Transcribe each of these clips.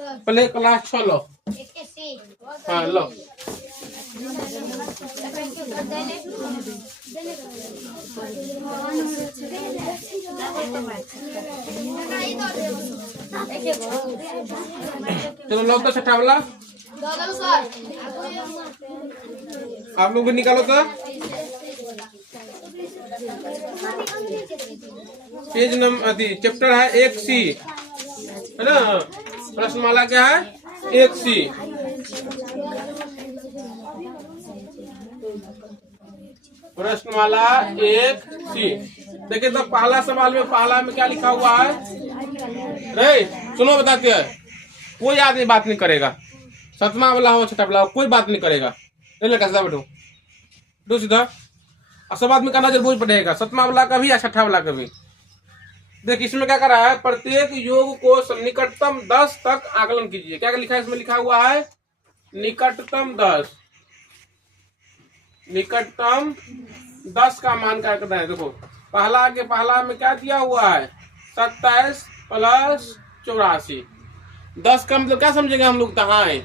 पहले क्लास 6 लो। हाँ लो। चलो लो तो छठा वाला आप लोग भी निकालो तो। पेज नंबर चैप्टर है 1C है ना। प्रश्नमाला क्या है 1C। प्रश्नमाला 1C। देखिए तो पहला सवाल में पहला में क्या लिखा हुआ है रे सुनो बताते हैं। कोई आदमी बात नहीं करेगा, सतमा वाला हो छठा वाला हो कोई बात नहीं करेगा। कैसा बैठो दो सीधा और सब आदमी का नजर बोझ पड़ेगा, सतमा वाला का भी या छठा वाला का भी। देख इसमें क्या कर रहा है, प्रत्येक योग को निकटतम 10 तक आकलन कीजिए। क्या लिखा है इसमें, लिखा हुआ है निकटतम 10। निकटतम 10 का मान क्या करना है। देखो पहला में क्या दिया हुआ है 27 + 84। 10 का मतलब क्या समझेंगे हम लोग दहाई।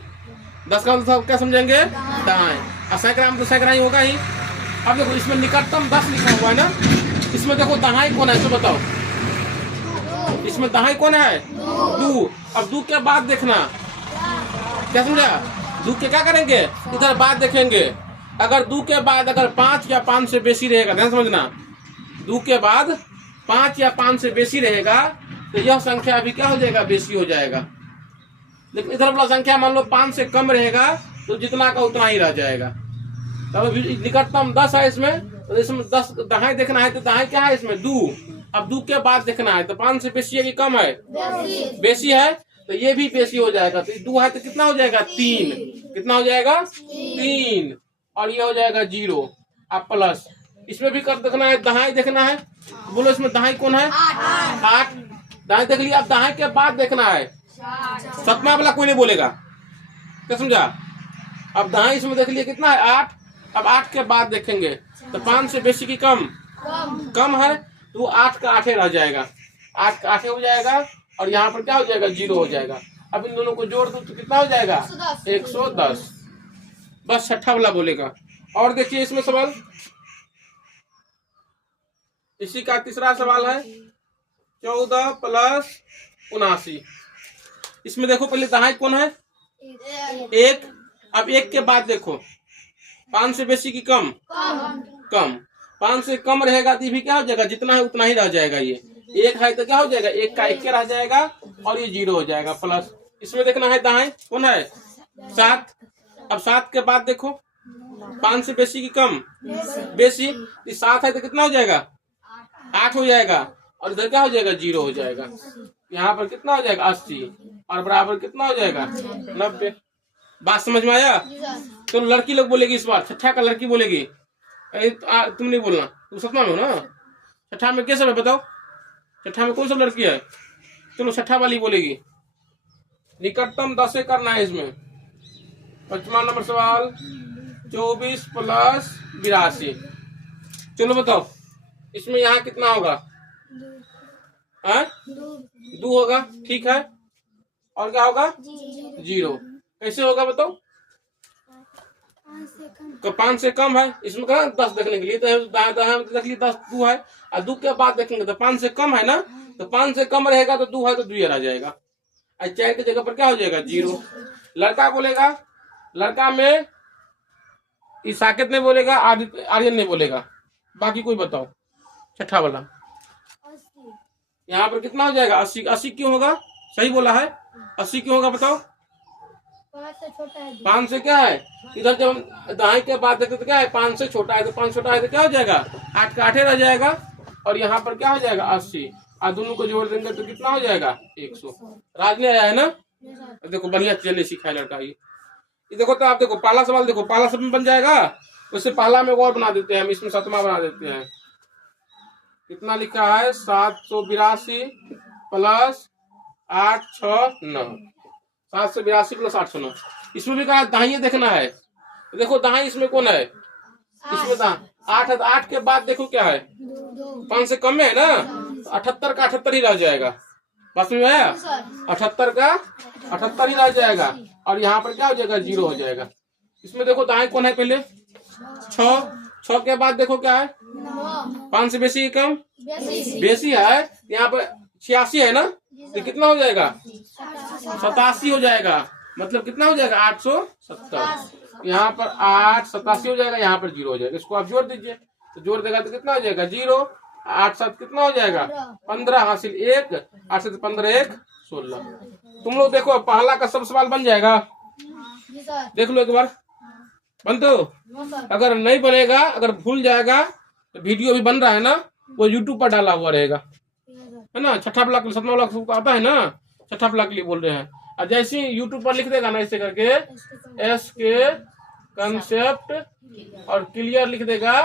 10 का मतलब क्या समझेंगे दहाई। और सैकड़ा में तो सैकड़ा ही होगा ही। अब देखो इसमें निकटतम 10 लिखा हुआ है ना, इसमें देखो दहाई कौन है तो बताओ। इसमें दहाई कौन है 2। अब 2 के बाद देखना, क्या समझा। 2 के क्या करेंगे इधर बाद देखेंगे। अगर 2 के बाद अगर 5 या 5 से बेसी रहेगा, ध्यान समझना। 2 के बाद 5 या 5 से बेसी रहेगा तो यह संख्या अभी क्या हो जाएगा बेसी हो जाएगा। लेकिन इधर वाला संख्या मान लो 5 से कम रहेगा तो जितना का उतना ही रह जाएगा। तब निकटतम 10 है इसमें, तो इसमें 10 दहाई देखना है तो दहाई क्या है इसमें 2। अब 2 के बाद देखना है तो 5 से बेसी है कि कम है बेसी है, तो ये भी बेसी हो जाएगा। तो 2 है तो कितना हो जाएगा 3। कितना हो जाएगा 3 और ये हो जाएगा 0। अब प्लस इसमें भी कर देखना है, दहाई देखना है। बोलो इसमें दहाई कौन है 8। दहाई देख लिया। अब दहाई के बाद देखना है, सतमा वाला कोई नहीं बोलेगा, क्या समझा। अब दहाई इसमें देख लिया कितना है 8। अब 8 के बाद देखेंगे तो 5 से बेसी की कम है तो 8 का 8 रह जाएगा। 8 का 8 हो जाएगा और यहाँ पर क्या हो जाएगा 0 हो जाएगा। अब इन दोनों को जोड़ दो तो कितना हो जाएगा 110। बस छठा वाला बोलेगा। और देखिए इसमें सवाल, इसी का तीसरा सवाल है 14 + 79। इसमें देखो पहले दहाई कौन है 1। अब 1 के बाद देखो 5 से बेसी की कम 5 से कम रहेगा तो भी क्या हो जाएगा जितना है उतना ही रह जाएगा। ये 1 है तो क्या हो जाएगा 1 का 1 रह जाएगा और ये 0 हो जाएगा। प्लस इसमें देखना है दहाई कौन है 7। अब 7 के बाद देखो 5 से बेसी की कम बेसी, 7 है तो कितना हो जाएगा 8 हो जाएगा और इधर क्या हो जाएगा 0 हो जाएगा। यहाँ पर कितना हो जाएगा 80 और बराबर कितना हो जाएगा 90। बात समझ में आया। तो लड़की लोग बोलेगी इस बार, छठा का लड़की बोलेगी। तुम नहीं बोलना, तुम सतमा में हो ना। छठा में क्या सब है बताओ, छठा में कौन सा लड़की है। चलो छठा वाली बोलेगी। निकटतम 10 से करना है इसमें। 55 नंबर सवाल 24 + 82। चलो बताओ इसमें यहाँ कितना होगा 2 होगा, ठीक है। और क्या होगा 0। कैसे होगा बताओ, 5 से कम है। इसमें कहा 10 देखने के लिए तो देख ली 10 2 है और 2 के बाद देखेंगे तो 5 से कम है ना, तो 5 से कम रहेगा तो 2 है तो 2 रह जाएगा। 4 की जगह पर क्या हो जाएगा 0। लड़का बोलेगा, लड़का में साकेत नहीं बोलेगा, आर्यन नहीं बोलेगा, बाकी कोई बताओ। छठा वाला यहाँ पर कितना हो जाएगा 80। 80 क्यों होगा, सही बोला है 80 क्यों होगा बताओ। 5 से क्या है, इधर जब हम दहाई के बाद देखते तो क्या है 5 से छोटा है, तो 5 छोटा है तो क्या हो जाएगा 8 का 8 रह जाएगा और यहाँ पर क्या हो जाएगा 80 और दोनों को जोड़ देंगे तो कितना हो जाएगा 100। राज ने आया है ना। देखो बढ़िया चलने सीखा है लड़का ये देखो। तो आप देखो पहला सवाल देखो, पहला सब में बन जाएगा, उससे पहला में और बना देते हैं हम, इसमें सतमा बना देते हैं। कितना लिखा है 782 + 869। 782 + 809। इसमें भी कहा दहाई देखना है। देखो दहाई इसमें कौन है, इसमें 8 है। 8 के बाद देखो क्या है 5 से कम में है ना, 78 का 78 ही रह जाएगा। बस में आया 78 का 78 ही रह जाएगा और यहाँ पर क्या हो जाएगा 0 हो जाएगा। इसमें देखो दाएं कौन है पहले 6 के बाद देखो क्या है 5 से बेसी कम बेसी है। यहाँ पर 86 है ना, तो कितना हो जाएगा 87 हो जाएगा। मतलब कितना हो जाएगा 870। यहाँ पर 887 हो जाएगा, यहाँ पर 0 हो जाएगा। इसको आप जोड़ दीजिए, तो जोड़ देगा तो कितना हो जाएगा 0 8 7 कितना हो जाएगा 15 हासिल 1 8 से 15 1 16। तुम लोग देखो पहला का सब सवाल बन जाएगा, देख लो एक बार बन तो। अगर नहीं बनेगा, अगर भूल जाएगा तो वीडियो भी बन रहा है ना, वो यूट्यूब पर डाला हुआ रहेगा है ना। छठा ब्लॉक 7वां ब्लॉक सबको आता है ना, छठा ब्लॉक के लिए बोल रहे हैं। और जैसे ही यूट्यूब पर लिख देगा ना ऐसे करके SK कंसेप्ट और क्लियर लिख देगा,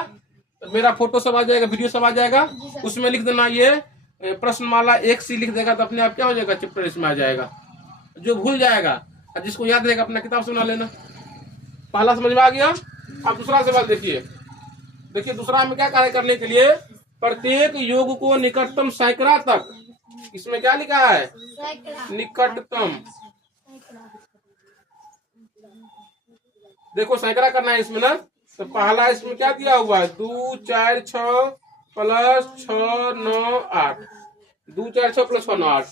तो मेरा फोटो सब आ जाएगा, वीडियो सब आ जाएगा। उसमें लिख देना ये प्रश्नमाला 1C लिख देगा, तो अपने आप क्या हो जाएगा चैप्टर इसमें आ जाएगा। जो भूल जाएगा और जिसको याद रहेगा अपना किताब से बना लेना। पहला समझ में आ गया। अब दूसरा सवाल देखिए। देखिए दूसरा में क्या कार्य करने के लिए, प्रत्येक योग को निकटतम सैकड़ा तक, इसमें क्या लिखा है निकटतम, देखो सैकड़ा करना है इसमें ना। तो पहला इसमें क्या दिया हुआ है 2 4 6 प्लस 6 9 8 2 4 6 प्लस 6 9 8।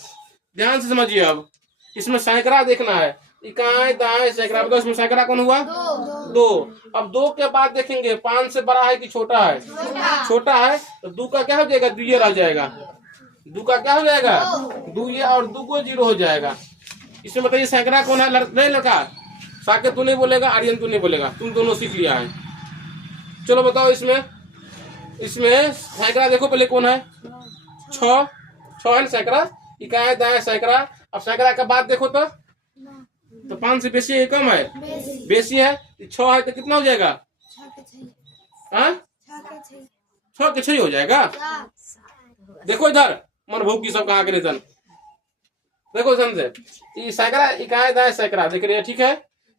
ध्यान से समझिए। अब इसमें सैकड़ा देखना है, इकाई दाएं सैकड़ा, बताओ इसमें सैकड़ा कौन हुआ 2। अब 2 के बाद देखेंगे 5 से बड़ा है कि छोटा है, छोटा है, तो 2 का क्या हो जाएगा 2 रह जाएगा। 2 का क्या हो जाएगा 2 और 2 को 0 हो जाएगा। इसमें बताइए सैकड़ा कौन है, नहीं लड़का साकेत तू नहीं बोलेगा, आर्यन तू नहीं बोलेगा, तुम दोनों सीख लिया है। चलो बताओ इसमें सैकड़ा देखो पहले कौन है 6 है सैकड़ा, इकाई दाएं सैकड़ा। अब सैकड़ा के बाद देखो तो 5 से बेसी है कम है बेसी है, 6 है तो कितना हो जाएगा 6 के 6 हो जाएगा। देखो इधर मन भूख की सब कहाँ के निधन, देखो ध्यान से सैकड़ा इकाई दाएं सैकड़ा देख रहे हैं, ठीक है।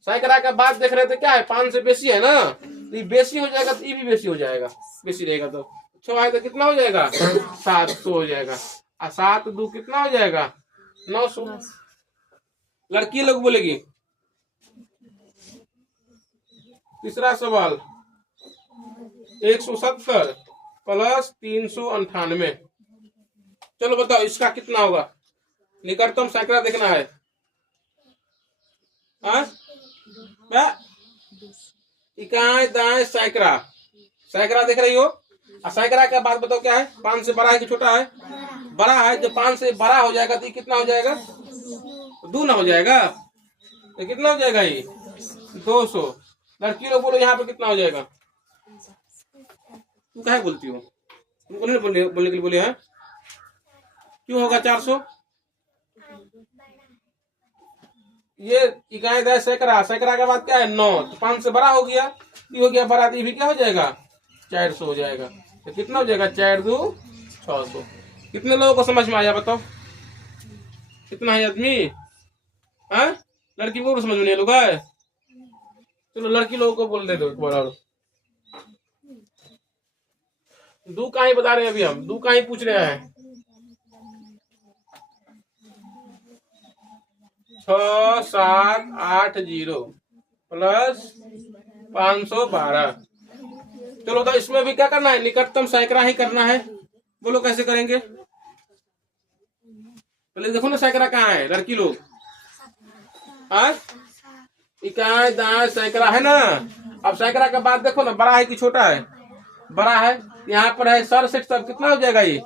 सैकड़ा के बाद देख रहे थे क्या है 5 से बेसी है ना, तो ये बेसी हो जाएगा, तो ये भी बेसी हो जाएगा, बेसी रहेगा तो 6 है तो कितना हो जाएगा 700 हो जाएगा। और 7 2 कितना हो जाएगा 900। लड़की लोग बोलेगी। तीसरा सवाल 170 प्लस 398। चलो बताओ इसका कितना होगा, निकटतम सैकड़ा देखना है। इकाई दाएं सैकड़ा, सैकड़ा देख रही हो। और सैकड़ा के बाद बताओ क्या है 5 से बड़ा है कि छोटा है, बड़ा है। जब 5 से बड़ा हो जाएगा तो ये कितना हो जाएगा 2 ना हो जाएगा, तो कितना हो जाएगा ये 200। लड़की लोग बोलो यहाँ पे कितना हो जाएगा, तू क्या बोलती हो, बोलने के लिए बोले हैं क्यों होगा 400। ये इकाई दाएं सैकड़ा, सैकड़ा के बाद क्या है 9, तो 5 से बड़ा हो गया, ये हो गया बड़ा, ये भी क्या हो जाएगा 400 हो जाएगा। तो कितना हो जाएगा 4 2 600। कितने लोगों को समझ में आया बताओ, कितना है आदमी है। लड़की को समझ में नहीं लोग है, चलो लड़की लोगों को बोल दे दो एक बार। 2 का ही बता रहे हैं अभी हम, 2 का ही पूछ रहे हैं। 6 7 8 0 प्लस 512। चलो तो इसमें भी क्या करना है निकटतम सैकड़ा ही करना है। बोलो कैसे करेंगे, पहले देखो ना सैकड़ा कहाँ है लड़की लोग। इकाई दाएं सैकड़ा है ना। अब सैकड़ा के बाद देखो ना बड़ा है कि छोटा है, बड़ा है। यहाँ पर है 67, तब कितना हो जाएगा ये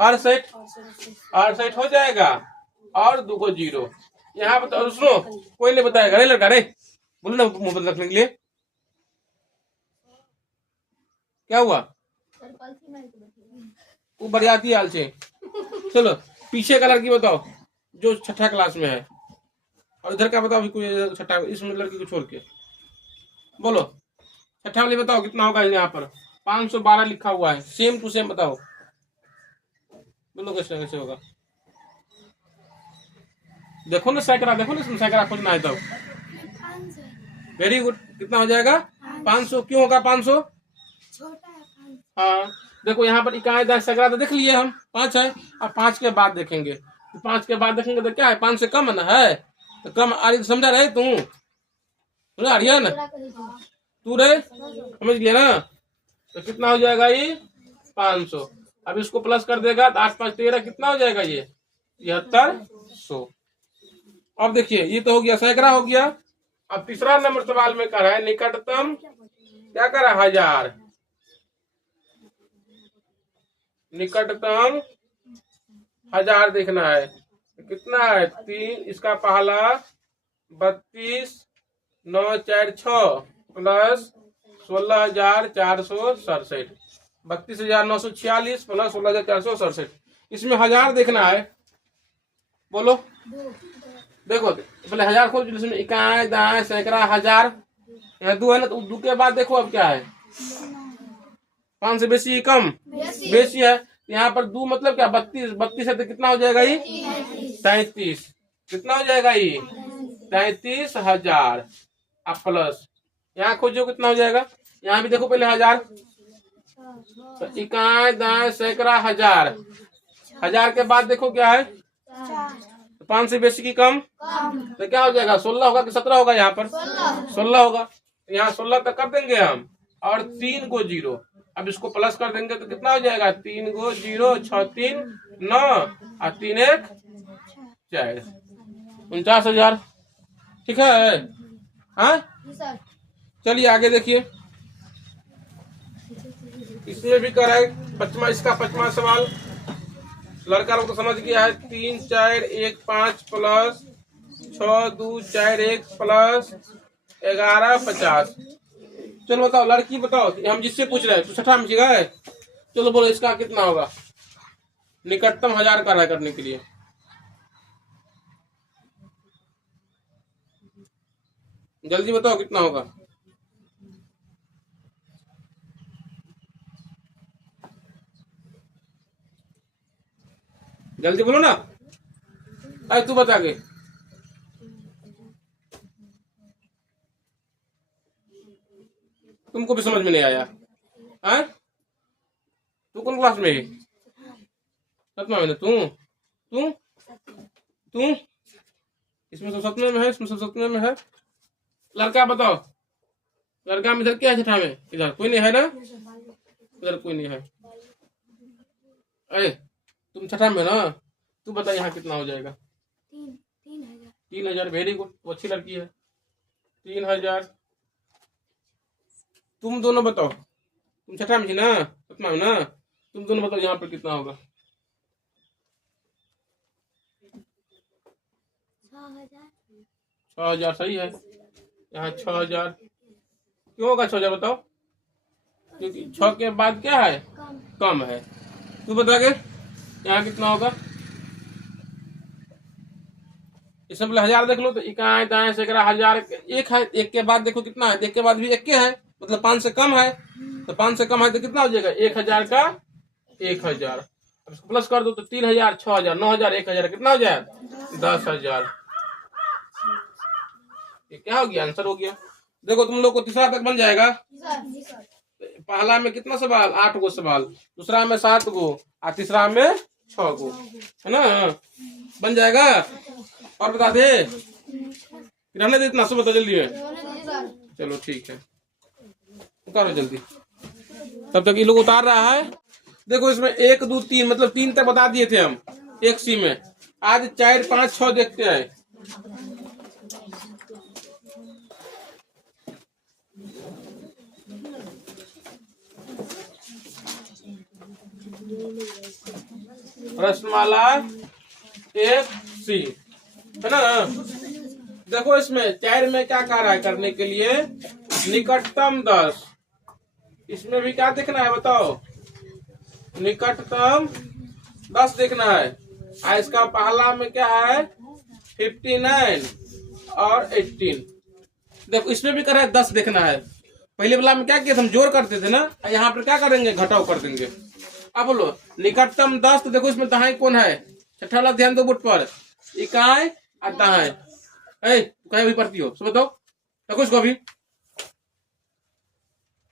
68 हो जाएगा और 2 को 0। यहाँ पर सुनो कोई नहीं बताएगा, अरे लड़का रे बोलो ना मुंह रखने के लिए क्या हुआ, वो बरियाती हाल से। चलो पीछे का लड़की बताओ जो छठा क्लास में है, और इधर का बताओ कोई छठा, इसमें लड़की को छोड़ के बोलो छठा वाली बताओ कितना होगा। यहाँ पर 512 लिखा हुआ है, सेम टू सेम बताओ, बोलो कैसे कैसे होगा। देखो ना सैकड़ा, देखो ना इसमें सैकड़ा खोजना है तब। वेरी गुड, कितना हो जाएगा 500। क्यों होगा 500, हाँ देखो यहाँ पर इकाई दाएं सैकड़ा तो देख लिए हम 5 है। अब 5 के बाद देखेंगे, तो 5 के बाद देखेंगे तो क्या है 5 से कम है ना है, तो क्रम आ रही समझा रहे तू, समझा रही है ना तू रे, समझ लिया ना। तो कितना हो जाएगा ये 500। अब इसको प्लस कर देगा तो 8 5 13 कितना हो जाएगा ये 7300। अब देखिए ये तो हो गया सैकड़ा हो गया। अब तीसरा नंबर सवाल में कर है निकटतम क्या कर रहा है 1000, निकटतम 1000 देखना है। कितना है 3, इसका पहला 32 9 4 6 प्लस 16,467, 32,946 प्लस 16,467। इसमें 1000 देखना है। बोलो देखो पहले 1000 खोल, इसमें इकाई दाएं सैकड़ा 1000, यहाँ 2 है ना, तो 2 के बाद देखो अब क्या है 5 से बेसी कम बेसी है। यहाँ पर 2 मतलब क्या 32, 32 है तो कितना हो जाएगा ये 33, कितना हो जाएगा ये 33,000। अब प्लस यहाँ खोजो कितना हो जाएगा, यहाँ भी देखो पहले 1000, तो इकाई दाएं सैकड़ा 1000, 1000 के बाद देखो क्या है 5 से बेसी की कम, तो क्या हो जाएगा 16 होगा कि 17 होगा, यहाँ पर 16 होगा। यहाँ 16 तक कर देंगे हम, और 3 को 0। अब इसको प्लस कर देंगे तो कितना हो जाएगा 3 को 0 6 3 9 और 3 1 4, 49,000। ठीक है हाँ। चलिए आगे देखिए, इसमें भी कर है इसका 5वां सवाल। लड़का लोग तो समझ गया है 3 4 1 5 प्लस 6 2 4 1 प्लस 11 50। चलो बताओ लड़की बताओ, हम जिससे पूछ रहे हैं तो 6ठा में है। चलो बोलो इसका कितना होगा, निकटतम 1000 का करने के लिए। जल्दी बताओ कितना होगा। जल्दी बोलो ना, अरे तू बता के। तुमको भी समझ में नहीं आया है? तू कौन क्लास में है? 7वां में। तू तू तू इसमें सब 7वें में है, इसमें सब 7वें में है। लड़का बताओ, लड़का में इधर क्या है 6ठा में? इधर कोई नहीं है ना, इधर कोई नहीं है। अरे तुम 6ठा में ना, तू बता यहाँ कितना हो जाएगा। 3,000। वेरी गुड, वो अच्छी लड़की है। 3,000। तुम दोनों बताओ, तुम 6ठा में थी ना 7वां में ना, तुम दोनों बताओ यहाँ पर कितना होगा। 6,000 सही है। यहाँ 6,000 क्यों होगा 6,000 बताओ, क्योंकि 6 के बाद क्या है कम है। तू बता के यहाँ कितना होगा। इसमें 1000 देख लो तो इकाई दाएं सैकड़ा 1000 1 है, 1 के बाद देखो कितना है, 1 के बाद भी 1 के है, मतलब 5 से कम है, तो 5 से कम है तो कितना हो जाएगा 1000 का 1000। अब इसको प्लस कर दो तो 3,000 6,000 9,000 1,000 कितना हो जाएगा 10,000। ये क्या हो गया, आंसर हो गया। देखो तुम लोग को तीसरा तक बन जाएगा। पहला में कितना सवाल 8 गो सवाल, दूसरा में 7 गो और तीसरा में 6 गो, है ना, बन जाएगा। और बता दे रहने दे इतना सब बता जल्दी है। चलो ठीक है उतारो जल्दी, तब तक ये लोग उतार रहा है। देखो इसमें 1 2 3 मतलब 3 तक बता दिए थे हम एक सी में, आज 4 5 6 देखते हैं। रसमाला 1 सी है ना। देखो इसमें 4 में क्या कह रहा है करने के लिए निकटतम 10, इसमें भी क्या देखना है बताओ, निकटतम 10 देखना है। इसका पहला में क्या है 59 और 18। देखो इसमें भी कर रहा है 10 देखना है। पहले वाला में क्या किया हम जोड़ करते थे ना, यहाँ पर क्या करेंगे घटाव कर देंगे। अब बोलो निकटतम 10, तो देखो इसमें दाएं कौन है, 6ठा वाला ध्यान दो बोर्ड पर, इकाई और दाएं। कहीं भी पढ़ती हो सब बताओ, देखो इसको भी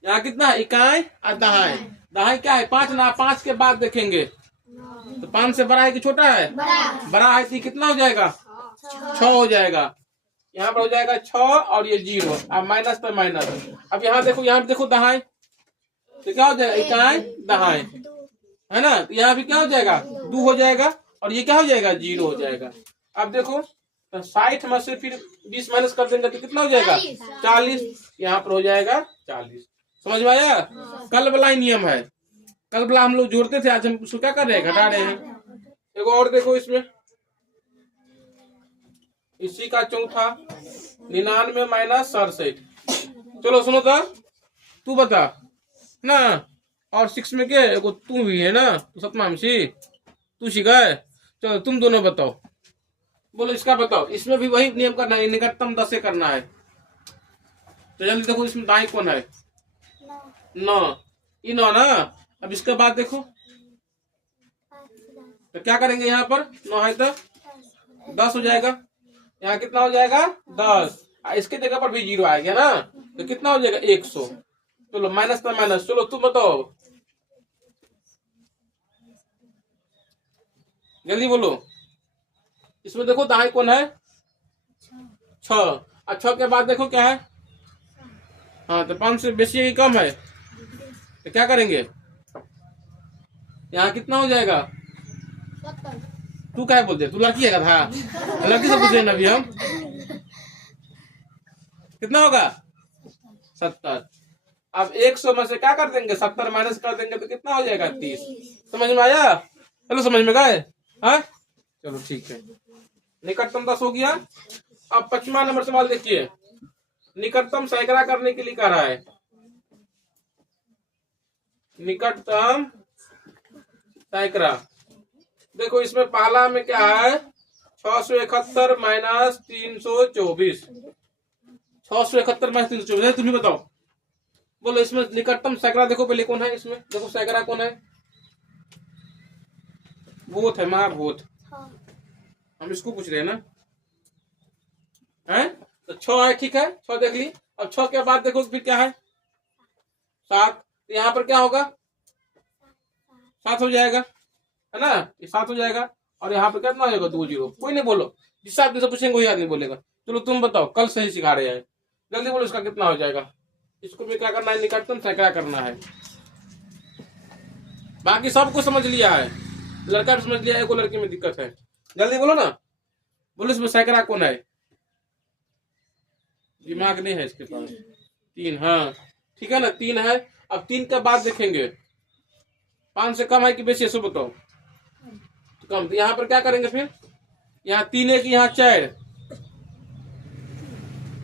यहाँ कितना है इकाई और दाएं। दाएं क्या है 5 ना, 5 के बाद देखेंगे तो 5 से बड़ा है कि छोटा है, बड़ा है तो कितना हो जाएगा 6 हो जाएगा। यहाँ पर हो जाएगा 6 और ये 0, अब माइनस पर माइनस। अब यहाँ देखो दहाई, तो क्या हो जाएगा, इकाई दहाई, है ना। तो यहाँ भी क्या हो जाएगा, 2 हो जाएगा, और ये क्या हो जाएगा, 0 हो जाएगा। अब देखो तो 60 में से फिर 20 माइनस कर देंगे तो कितना हो जाएगा, 40। यहाँ पर हो जाएगा 40। समझ में आया। कल वाला ही नियम है, कल वाला हम लोग जोड़ते थे, आज हम उसको क्या कर रहे हैं, घटा रहे हैं। देखो और देखो इसमें, इसी का चौथा 99 माइनस 67। चलो सुनो तो, तू बता ना। और 6 में क्या है, तू भी है ना, तो सतमांशी तू सीखा है। चलो तुम दोनों बताओ, बोलो इसका बताओ। इसमें भी वही नियम करना है, निकटतम 10 से करना है। तो जल्दी देखो, इसमें दाएं कौन है, 9, ये 9 ना। अब इसके बाद देखो तो क्या करेंगे, यहाँ पर 9 है तो 10 हो जाएगा। यहाँ कितना हो जाएगा, 10। इसके जगह पर भी 0 आ गया ना, तो कितना हो जाएगा, 100। चलो माइनस पर माइनस। चलो तुम बताओ, जल्दी बोलो। इसमें देखो दाएं कौन है, 6, और 6 के बाद देखो क्या है, हाँ तो 5 से बेसी है कि कम है, तो क्या करेंगे, यहाँ कितना हो जाएगा। तू क्या बोलते, तू लड़की है था, लड़की से पूछे ना अभी हम, कितना होगा, 70। अब 100 में से क्या कर देंगे, 70 माइनस कर देंगे तो कितना हो जाएगा, 30। समझ में आया, चलो समझ में गए, हाँ चलो ठीक है। निकटतम 10 हो गया। अब 25वां नंबर सवाल देखिए, निकटतम सैकड़ा करने के लिए कह रहा है। निकटतम सैकड़ा, देखो इसमें पहला में क्या है, 671 माइनस 324। 671 माइनस 324, तुम ही बताओ, बोलो इसमें निकटतम सैकड़ा देखो पहले कौन है। इसमें देखो सैकड़ा कौन है, भूत है, महाभूत। हम इसको पूछ रहे हैं ना, है तो 6 है, ठीक है 6 देख ली। अब 6 के बाद देखो फिर क्या है, 7। तो यहाँ पर क्या होगा, 7 हो जाएगा, है ना, ये 7 हो जाएगा। और यहाँ पर कितना हो जाएगा, 2 0। कोई नहीं बोलो, जिस आदमी से पूछेंगे वही आदमी बोलेगा। चलो तुम बताओ, कल से ही सिखा रहे हैं, जल्दी बोलो इसका कितना हो जाएगा। इसको भी क्या करना है, निकटतम सैकड़ा करना है। बाकी सबको समझ लिया है, लड़का भी समझ लिया है, कोई लड़की में दिक्कत है, जल्दी बोलो ना। बोलो इसमें सैकड़ा कौन है, दिमाग नहीं है इसके पास। 3, हाँ ठीक है ना, 3 है। अब 3 के बाद देखेंगे 5 से कम है कि बेसी है, सो बताओ। तो कम, तो यहाँ पर क्या करेंगे फिर, यहाँ 3 है कि यहाँ 4,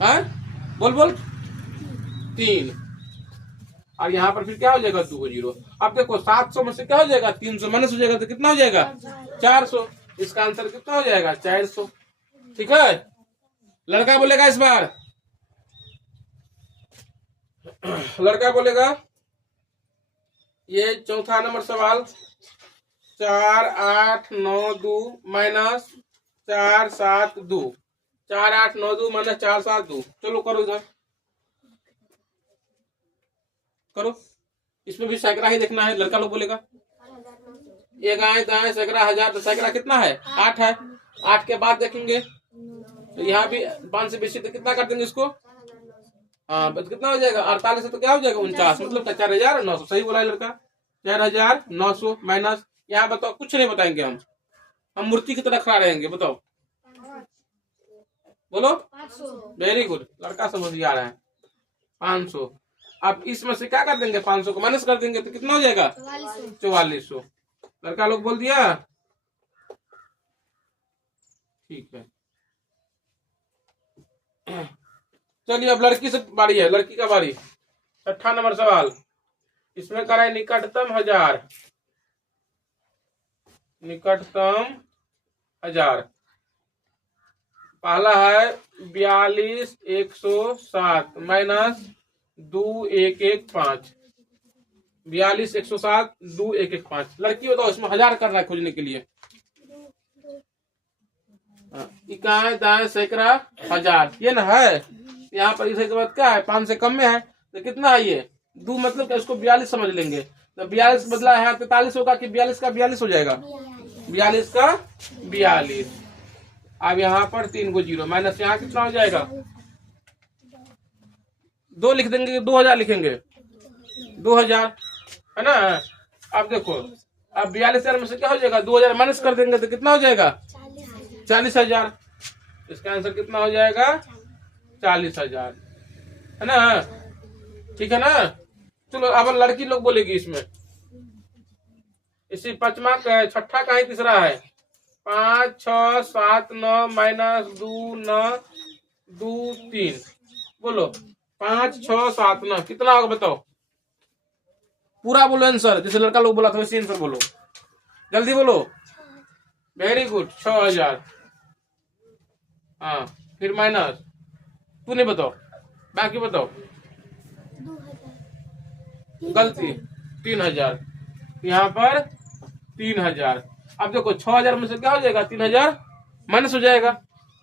हाँ बोल 3। और यहाँ पर फिर क्या हो जाएगा, 2 0। अब देखो 700 में से क्या हो जाएगा, 300 माइनस हो जाएगा तो कितना हो जाएगा, 400। इसका आंसर कितना हो जाएगा, 400। ठीक है, लड़का बोलेगा इस बार, लड़का बोलेगा। ये चौथा नंबर सवाल, 4 8 9 2 माइनस 4 7 2। 4 8 9 2 माइनस 4 7 2। चलो करो इधर, करो। इसमें भी सैकड़ा ही देखना है, लड़का लोग बोलेगा। एक आए दाएं सैकड़ा 1000, तो सैकड़ा कितना है, 8 है। 8 के बाद देखेंगे तो यहाँ भी 5 से बेसी, तो कितना कर देंगे इसको, हाँ कितना हो जाएगा, 48 तो क्या हो जाएगा, 49, मतलब 4900। सही बोला है लड़का, 4900 माइनस, यहाँ बताओ, कुछ नहीं बताएंगे हम मूर्ति की तरह खड़ा रहेंगे। बताओ, बोलो, वेरी गुड, लड़का समझ आ रहा है, 500। अब इसमें से क्या कर देंगे, 500 को माइनस कर देंगे तो कितना हो जाएगा, 4400। लड़का लोग बोल दिया, ठीक है। चलिए अब लड़की से बारी है, लड़की का बारी। 6ठा नंबर सवाल, इसमें करा है निकटतम 1000। निकटतम 1000 पहला है 42107 माइनस 2115। 42107 2115। लड़की बताओ, इसमें 1000 कर रहा है खोजने के लिए। इकाई दाएं सैकड़ा 1000, ये ना है। यहाँ पर इसे के बाद क्या है, 5 से कम में है तो कितना है ये, 2, मतलब कि इसको 42 समझ लेंगे। तो 42 बदला है 43 होगा कि 42 का 42 हो जाएगा, 42 का 42। अब यहाँ पर 3 को 0 माइनस यहाँ कितना हो जाएगा 2 लिख देंगे 2000 लिखेंगे 2000 है ना। अब देखो अब 42,000 में से क्या हो जाएगा 2000 माइनस कर देंगे तो कितना हो जाएगा 40,000। इसका आंसर कितना हो जाएगा 40,000 है ना। ठीक है ना। चलो अब लड़की लोग बोलेगी इसमें इसी छठा का ही तीसरा है 5 6 7 9 माइनस 2 9 2 3 बोलो 5 6 7 9 कितना होगा बताओ पूरा बोलो आंसर जैसे लड़का लोग बोला था वैसे आंसर बोलो जल्दी बोलो। Very good 6,000। हाँ फिर माइनस तू नहीं बताओ बाकी बताओ गलती 3,000 यहाँ पर 3,000। अब देखो 6,000 में से क्या हो जाएगा 3,000 माइनस हो जाएगा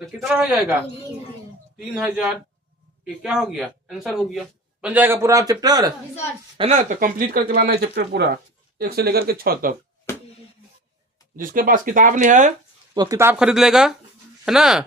तो कितना हो जाएगा 3,000। ये क्या हो गया आंसर हो गया बन जाएगा पूरा आप चैप्टर है ना। तो कंप्लीट करके लाना है चैप्टर पूरा 1 से लेकर के 6 तक। जिसके पास किताब नहीं है वो किताब खरीद लेगा है ना।